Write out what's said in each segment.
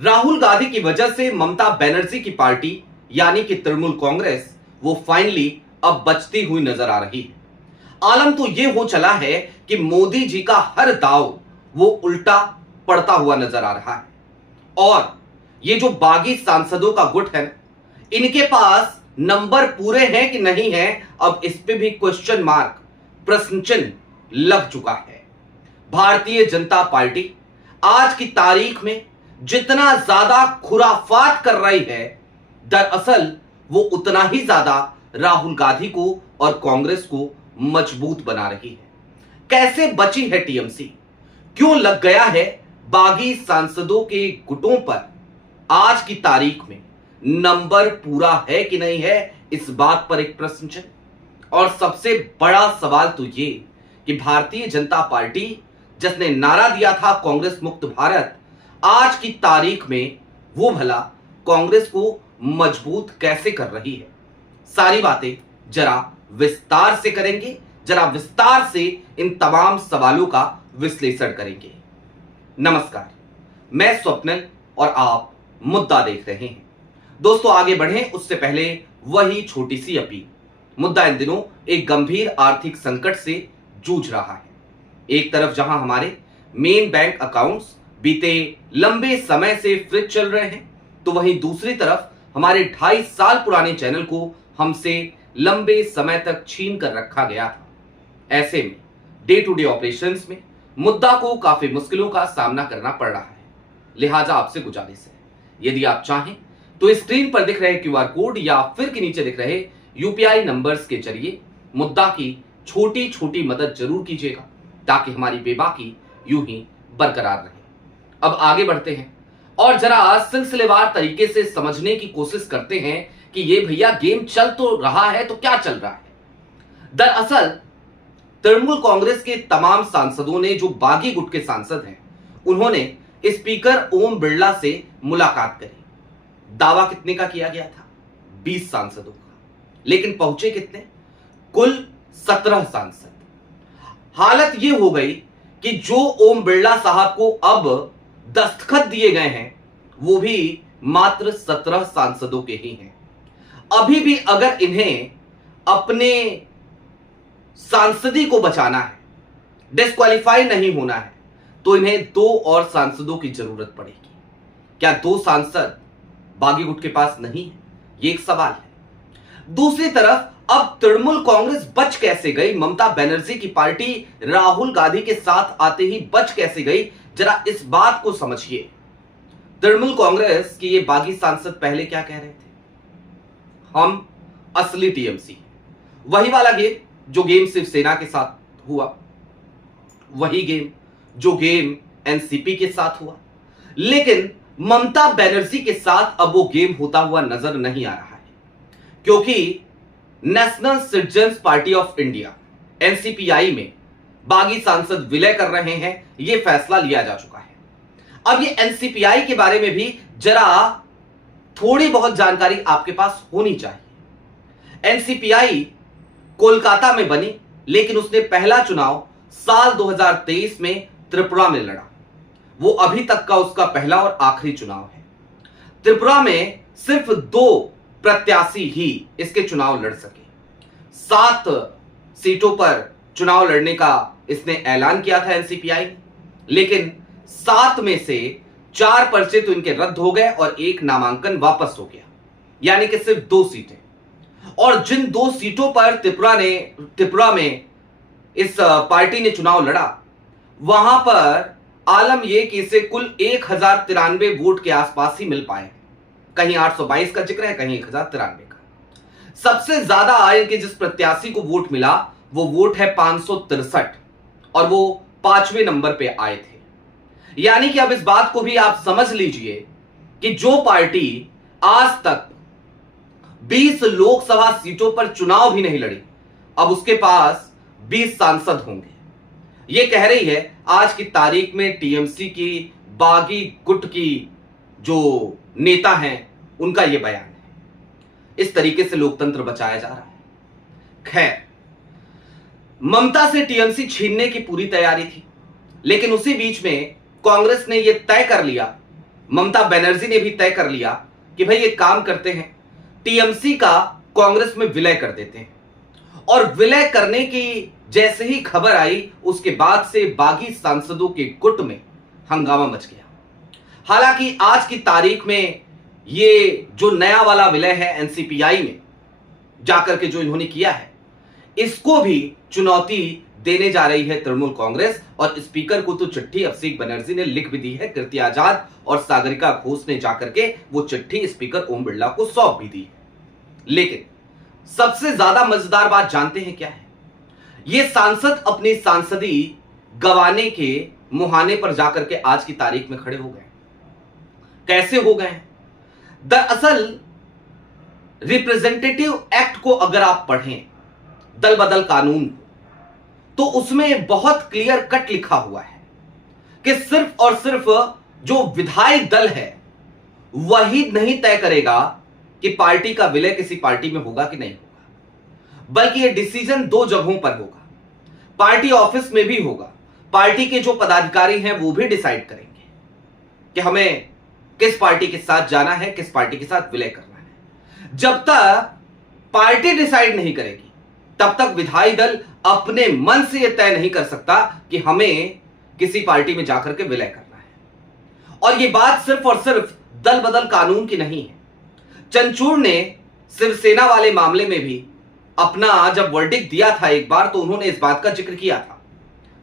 राहुल गांधी की वजह से ममता बनर्जी की पार्टी यानी कि तृणमूल कांग्रेस वो फाइनली अब बचती हुई नजर आ रही है। आलम तो ये हो चला है कि मोदी जी का हर दाव वो उल्टा पड़ता हुआ नजर आ रहा है और ये जो बागी सांसदों का गुट है इनके पास नंबर पूरे हैं कि नहीं है, अब इस पे भी क्वेश्चन मार्क, प्रश्न चिन्ह लग चुका है। भारतीय जनता पार्टी आज की तारीख में जितना ज्यादा खुराफात कर रही है, दरअसल वो उतना ही ज्यादा राहुल गांधी को और कांग्रेस को मजबूत बना रही है। कैसे बची है टीएमसी, क्यों लग गया है बागी सांसदों के गुटों पर आज की तारीख में नंबर पूरा है कि नहीं है, इस बात पर एक प्रश्न चिन्ह। और सबसे बड़ा सवाल तो ये कि भारतीय जनता पार्टी जिसने नारा दिया था कांग्रेस मुक्त भारत, आज की तारीख में वो भला कांग्रेस को मजबूत कैसे कर रही है। सारी बातें जरा विस्तार से करेंगे, जरा विस्तार से इन तमाम सवालों का विश्लेषण करेंगे। नमस्कार, मैं स्वप्निल और आप मुद्दा देख रहे हैं। दोस्तों आगे बढ़ें उससे पहले वही छोटी सी अपील। मुद्दा इन दिनों एक गंभीर आर्थिक संकट से जूझ रहा है। एक तरफ जहां हमारे मेन बैंक अकाउंट्स बीते लंबे समय से फ्रीज चल रहे हैं, तो वहीं दूसरी तरफ हमारे 2.5 साल पुराने चैनल को हमसे लंबे समय तक छीन कर रखा गया था। ऐसे में डे टू डे ऑपरेशंस में मुद्दा को काफी मुश्किलों का सामना करना पड़ रहा है। लिहाजा आपसे गुजारिश है, यदि आप चाहें तो स्क्रीन पर दिख रहे क्यूआर कोड या फिर के नीचे दिख रहे यूपीआई नंबर्स के जरिए मुद्दा की छोटी छोटी मदद जरूर कीजिएगा, ताकि हमारी बेबाकी यूं ही बरकरार रहे। अब आगे बढ़ते हैं और जरा सिलसिलेवार तरीके से समझने की कोशिश करते हैं कि ये भैया गेम चल तो रहा है तो क्या चल रहा है। दरअसल तृणमूल कांग्रेस के तमाम सांसदों ने, जो बागी गुट के सांसद हैं, उन्होंने स्पीकर ओम बिरला से मुलाकात करी। दावा कितने का किया गया था? 20 सांसदों का, लेकिन पहुंचे कितने? कुल 17 सांसद। हालत यह हो गई कि जो ओम बिरला साहब को अब दस्तखत दिए गए हैं वो भी मात्र 17 सांसदों के ही हैं। अभी भी अगर इन्हें अपने सांसदी को बचाना है, डिस्क्वालीफाई नहीं होना है, तो इन्हें 2 और सांसदों की जरूरत पड़ेगी। क्या 2 सांसद बागी गुट के पास नहीं है? ये एक सवाल है। दूसरी तरफ अब तृणमूल कांग्रेस बच कैसे गई, ममता बनर्जी की पार्टी राहुल गांधी के साथ आते ही बच कैसे गई, जरा इस बात को समझिए। तृणमूल कांग्रेस के ये बागी सांसद पहले क्या कह रहे थे? हम असली टीएमसी, वही वाला गेम जो गेम शिवसेना के साथ हुआ, वही गेम जो गेम एनसीपी के साथ हुआ, लेकिन ममता बनर्जी के साथ अब वो गेम होता हुआ नजर नहीं आ रहा है, क्योंकि national citizens party of India NCPI में बागी सांसद विलय कर रहे हैं। यह फैसला लिया जा चुका है। अब ये एनसीपीआई के बारे में भी जरा थोड़ी बहुत जानकारी आपके पास होनी चाहिए। एनसीपीआई कोलकाता में बनी, लेकिन उसने पहला चुनाव साल 2023 में त्रिपुरा में लड़ा। वो अभी तक का उसका पहला और आखिरी चुनाव है। त्रिपुरा में सिर्फ 2 प्रत्याशी ही इसके चुनाव लड़ सके। 7 सीटों पर चुनाव लड़ने का इसने ऐलान किया था एनसीपीआई, लेकिन 7 में से 4 पर्चे तो इनके रद्द हो गए और 1 नामांकन वापस हो गया, यानी कि सिर्फ 2 सीटें। और जिन 2 सीटों पर त्रिपुरा में इस पार्टी ने चुनाव लड़ा, वहां पर आलम यह कि इसे कुल 1093 वोट के आसपास ही मिल पाए। कहीं 822 का जिक्र है, कहीं 1093 का। सबसे ज्यादा आय के जिस प्रत्याशी को वोट मिला वो वोट है 563 और वो 5वें नंबर पे आए थे। यानी कि अब इस बात को भी आप समझ लीजिए कि जो पार्टी आज तक 20 लोकसभा सीटों पर चुनाव भी नहीं लड़ी, अब उसके पास 20 सांसद होंगे। ये कह रही है आज की तारीख में टीएमसी की बागी गुट की जो नेता हैं उनका यह बयान है। इस तरीके से लोकतंत्र बचाया जा रहा है। खैर, ममता से टीएमसी छीनने की पूरी तैयारी थी, लेकिन उसी बीच में कांग्रेस ने यह तय कर लिया ममता बनर्जी ने भी तय कर लिया कि भाई एक काम करते हैं, टीएमसी का कांग्रेस में विलय कर देते हैं। और विलय करने की जैसे ही खबर आई, उसके बाद से बागी सांसदों के गुट में हंगामा मच गया। हालांकि आज की तारीख में ये जो नया वाला विलय है एनसीपीआई में जाकर के जो इन्होंने किया है, इसको भी चुनौती देने जा रही है तृणमूल कांग्रेस। और स्पीकर को तो चिट्ठी अभिषेक बनर्जी ने लिख भी दी है, कीर्ति आजाद और सागरिका घोष ने जाकर के वो चिट्ठी स्पीकर ओम बिरला को सौंप भी दी है। लेकिन सबसे ज्यादा मजेदार बात जानते हैं क्या है? ये सांसद अपनी सांसदी गंवाने के मुहाने पर जाकर के आज की तारीख में खड़े हो गए। कैसे हो गए? दरअसल रिप्रेजेंटेटिव एक्ट को अगर आप पढ़ें, दल बदल कानून को, तो उसमें बहुत क्लियर कट लिखा हुआ है कि सिर्फ और सिर्फ जो विधायी दल है वही नहीं तय करेगा कि पार्टी का विलय किसी पार्टी में होगा कि नहीं होगा, बल्कि यह डिसीजन दो जगहों पर होगा। पार्टी ऑफिस में भी होगा, पार्टी के जो पदाधिकारी हैं वो भी डिसाइड करेंगे कि हमें किस पार्टी के साथ जाना है, किस पार्टी के साथ विलय करना है। जब तक पार्टी डिसाइड नहीं करेगी तब तक विधायी दल अपने मन से यह तय नहीं कर सकता कि हमें किसी पार्टी में जाकर के विलय करना है। और यह बात सिर्फ और सिर्फ दल बदल कानून की नहीं है। चंद्रचूड़ ने शिवसेना वाले मामले में भी अपना जब वर्डिक्ट दिया था एक बार, तो उन्होंने इस बात का जिक्र किया था।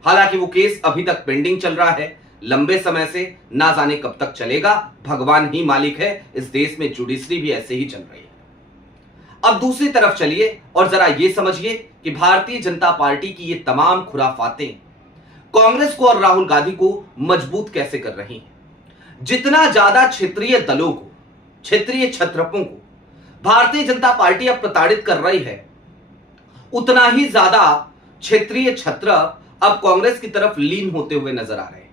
हालांकि वो केस अभी तक पेंडिंग चल रहा है लंबे समय से, ना जाने कब तक चलेगा, भगवान ही मालिक है। इस देश में जुडिशरी भी ऐसे ही चल रही है। अब दूसरी तरफ चलिए और जरा ये समझिए कि भारतीय जनता पार्टी की ये तमाम खुराफातें कांग्रेस को और राहुल गांधी को मजबूत कैसे कर रही हैं। जितना ज्यादा क्षेत्रीय दलों को, क्षेत्रीय छत्रपों को भारतीय जनता पार्टी अब प्रताड़ित कर रही है, उतना ही ज्यादा क्षेत्रीय छत्र अब कांग्रेस की तरफ लीन होते हुए नजर आ रहे हैं।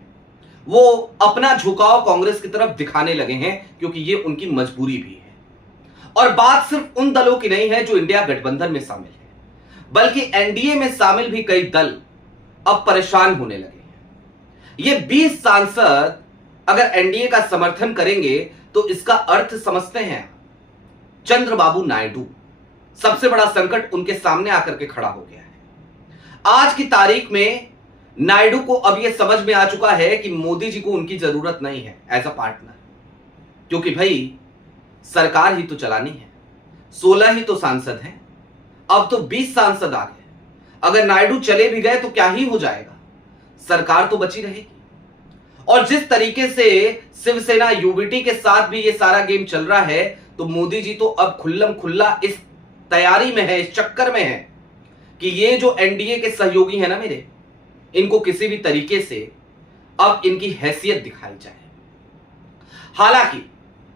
वो अपना झुकाव कांग्रेस की तरफ दिखाने लगे हैं क्योंकि ये उनकी मजबूरी भी है। और बात सिर्फ उन दलों की नहीं है जो इंडिया गठबंधन में शामिल है, बल्कि एनडीए में शामिल भी कई दल अब परेशान होने लगे हैं। ये 20 सांसद अगर एनडीए का समर्थन करेंगे तो इसका अर्थ समझते हैं। चंद्रबाबू नायडू, सबसे बड़ा संकट उनके सामने आकर के खड़ा हो गया है। आज की तारीख में नायडू को अब यह समझ में आ चुका है कि मोदी जी को उनकी जरूरत नहीं है एज अ पार्टनर, क्योंकि भाई सरकार ही तो चलानी है। 16 ही तो सांसद हैं, अब तो 20 सांसद आ गए। अगर नायडू चले भी गए तो क्या ही हो जाएगा, सरकार तो बची रहेगी। और जिस तरीके से शिवसेना यूबीटी के साथ भी ये सारा गेम चल रहा है, तो मोदी जी तो अब खुल्लम खुल्ला इस तैयारी में है, इस चक्कर में है कि ये जो एनडीए के सहयोगी हैं ना मेरे, इनको किसी भी तरीके से अब इनकी हैसियत दिखाई जाए। हालांकि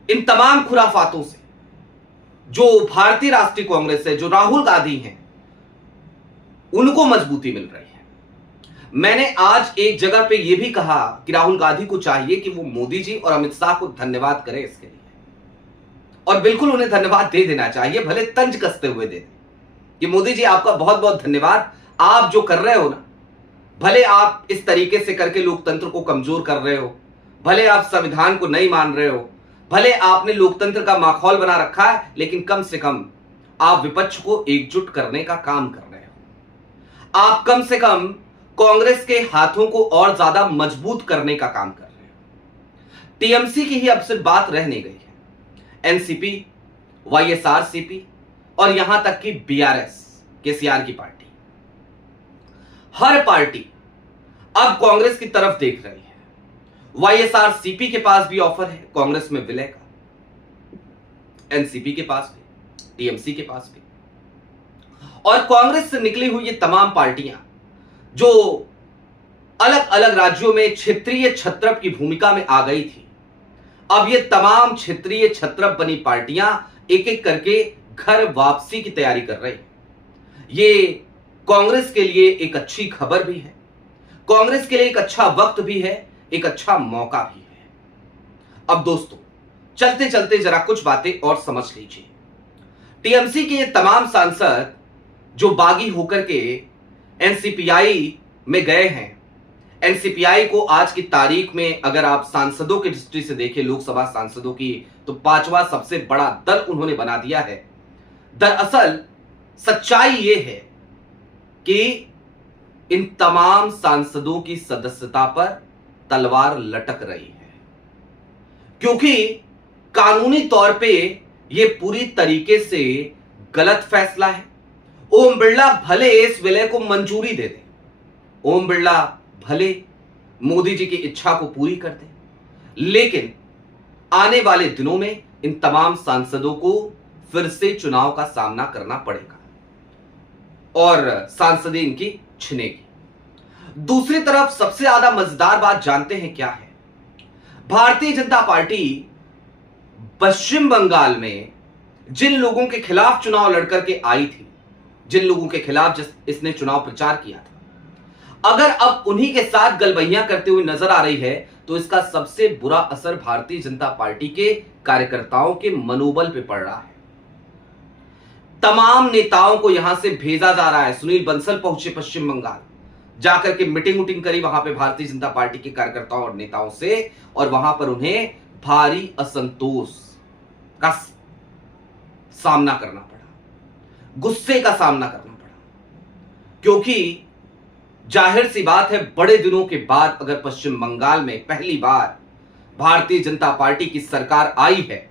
इन तमाम खुराफातों से जो भारतीय राष्ट्रीय कांग्रेस है, जो राहुल गांधी हैं, उनको मजबूती मिल रही है। मैंने आज एक जगह पे यह भी कहा कि राहुल गांधी को चाहिए कि वो मोदी जी और अमित शाह को धन्यवाद करें इसके लिए, और बिल्कुल उन्हें धन्यवाद दे देना चाहिए, भले तंज कसते हुए दे दें कि मोदी जी आपका बहुत बहुत धन्यवाद, आप जो कर रहे हो ना, भले आप इस तरीके से करके लोकतंत्र को कमजोर कर रहे हो, भले आप संविधान को नहीं मान रहे हो, भले आपने लोकतंत्र का माहौल बना रखा है, लेकिन कम से कम आप विपक्ष को एकजुट करने का काम कर रहे हो। आप कम से कम कांग्रेस के हाथों को और ज्यादा मजबूत करने का काम कर रहे हो। टीएमसी की ही अब सिर्फ बात रह नहीं गई है, एनसीपी, वाईएसआरसीपी और यहां तक कि बीआरएस, केसीआर की पार्टी, हर पार्टी अब कांग्रेस की तरफ देख रही है। वाईएसआरसीपी के पास भी ऑफर है कांग्रेस में विलय का, एनसीपी के पास भी, टीएमसी के पास भी। और कांग्रेस से निकली हुई ये तमाम पार्टियां जो अलग अलग राज्यों में क्षेत्रीय छत्रप की भूमिका में आ गई थी, अब ये तमाम क्षेत्रीय छत्रप बनी पार्टियां एक एक करके घर वापसी की तैयारी कर रही। ये कांग्रेस के लिए एक अच्छी खबर भी है, कांग्रेस के लिए एक अच्छा वक्त भी है, एक अच्छा मौका भी है। अब दोस्तों चलते चलते जरा कुछ बातें और समझ लीजिए। टीएमसी के ये तमाम सांसद जो बागी होकर के एनसीपीआई में गए हैं, एनसीपीआई को आज की तारीख में अगर आप सांसदों की दृष्टि से देखें, लोकसभा सांसदों की, तो 5वां सबसे बड़ा दल उन्होंने बना दिया है। दरअसल सच्चाई यह है कि इन तमाम सांसदों की सदस्यता पर तलवार लटक रही है, क्योंकि कानूनी तौर पे यह पूरी तरीके से गलत फैसला है। ओम बिरला भले इस विलय को मंजूरी दे दें, ओम बिरला भले मोदी जी की इच्छा को पूरी कर दें, लेकिन आने वाले दिनों में इन तमाम सांसदों को फिर से चुनाव का सामना करना पड़ेगा और सांसदें इनकी छिनेगी। दूसरी तरफ सबसे ज्यादा मजेदार बात जानते हैं क्या है? भारतीय जनता पार्टी पश्चिम बंगाल में जिन लोगों के खिलाफ चुनाव लड़कर के आई थी, जिन लोगों के खिलाफ इसने चुनाव प्रचार किया था, अगर अब उन्हीं के साथ गलबैयां करते हुए नजर आ रही है, तो इसका सबसे बुरा असर भारतीय जनता पार्टी के कार्यकर्ताओं के मनोबल पे पड़ रहा है। तमाम नेताओं को यहां से भेजा जा रहा है। सुनील बंसल पहुंचे पश्चिम बंगाल, जाकर के मीटिंग करी वहां पे भारतीय जनता पार्टी के कार्यकर्ताओं और नेताओं से, और वहां पर उन्हें भारी असंतोष का सामना करना पड़ा, गुस्से का सामना करना पड़ा, क्योंकि जाहिर सी बात है, बड़े दिनों के बाद अगर पश्चिम बंगाल में पहली बार भारतीय जनता पार्टी की सरकार आई है,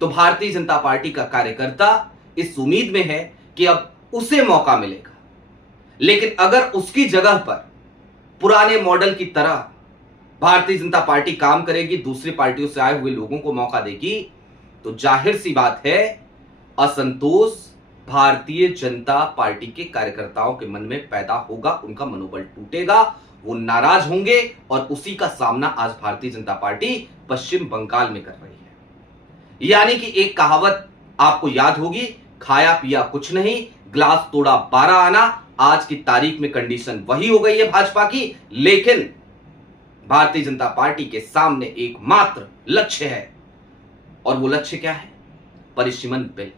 तो भारतीय जनता पार्टी का कार्यकर्ता इस उम्मीद में है कि अब उसे मौका मिलेगा। लेकिन अगर उसकी जगह पर पुराने मॉडल की तरह भारतीय जनता पार्टी काम करेगी, दूसरी पार्टियों से आए हुए लोगों को मौका देगी, तो जाहिर सी बात है, असंतोष भारतीय जनता पार्टी के कार्यकर्ताओं के मन में पैदा होगा, उनका मनोबल टूटेगा, वो नाराज होंगे, और उसी का सामना आज भारतीय जनता पार्टी पश्चिम बंगाल में कर रही है। यानी कि एक कहावत आपको याद होगी, खाया पिया कुछ नहीं, ग्लास तोड़ा 12 आना। आज की तारीख में कंडीशन वही हो गई है भाजपा की, लेकिन भारतीय जनता पार्टी के सामने एकमात्र लक्ष्य है, और वो लक्ष्य क्या है? परिसीमन बिल।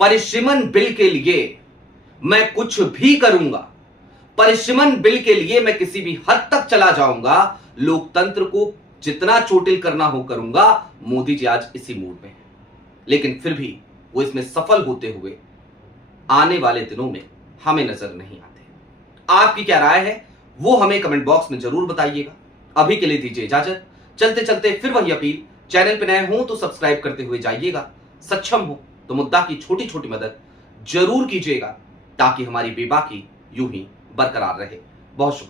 परिसीमन बिल के लिए मैं कुछ भी करूंगा, परिसीमन बिल के लिए मैं किसी भी हद तक चला जाऊंगा, लोकतंत्र को जितना चोटिल करना हो करूंगा। मोदी जी आज इसी मूड में हैं, लेकिन फिर भी वो इसमें सफल होते हुए आने वाले दिनों में हमें नजर नहीं आते। आपकी क्या राय है वो हमें कमेंट बॉक्स में जरूर बताइएगा। अभी के लिए दीजिए इजाजत। चलते चलते फिर वही अपील, चैनल पे नए हो तो सब्सक्राइब करते हुए जाइएगा, सक्षम हो तो मुद्दा की छोटी छोटी मदद जरूर कीजिएगा, ताकि हमारी बेबाकी यूं ही बरकरार रहे। बहुत शुक्रिया।